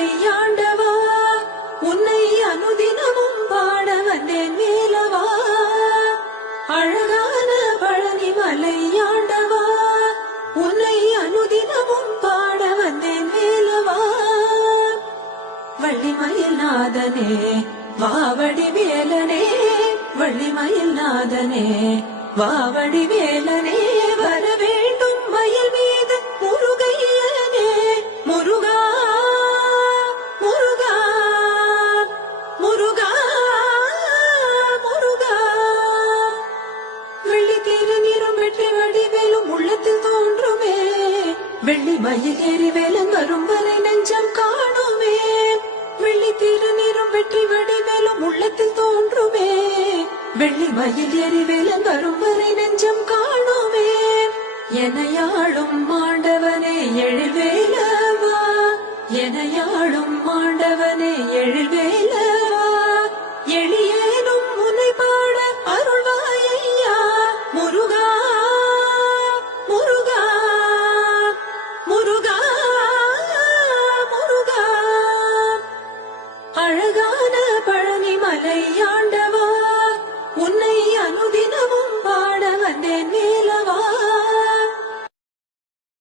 மலை ஆண்டவா உன்னை அனுதினமும் பாட வந்தேன் வேலவா. அழகான பழனி மலை ஆண்டவா உன்னை அனுதினமும் பாட வந்தேன் வேலவா. வள்ளிமயில் நாதனே வாவடி வேலனே, வள்ளிமயில் நாதனே வாவடி வேலனே, வர வேண்டும் மயில் மீது முருகையனே. முருகா முருகா முருகா முருகா. வெள்ளி திருநீரும் வெற்றி வடிவேலும் உள்ளத்தில் தோன்றுமே, வெள்ளி மயில் ஏறி வேலன் வரும் வரை நெஞ்சம் காணுமே. வெள்ளி திருநீரும் வெற்றி வடிவேலும் உள்ளத்தில் தோன்றுமே, வெள்ளி மயில் ஏறி வேலன் வரும் வரை நெஞ்சம் காணுமே. எனையாளும் மாண்டவனே எழில்வேலவா, எனையாளும் மாண்டவனே எழில்வேலவா.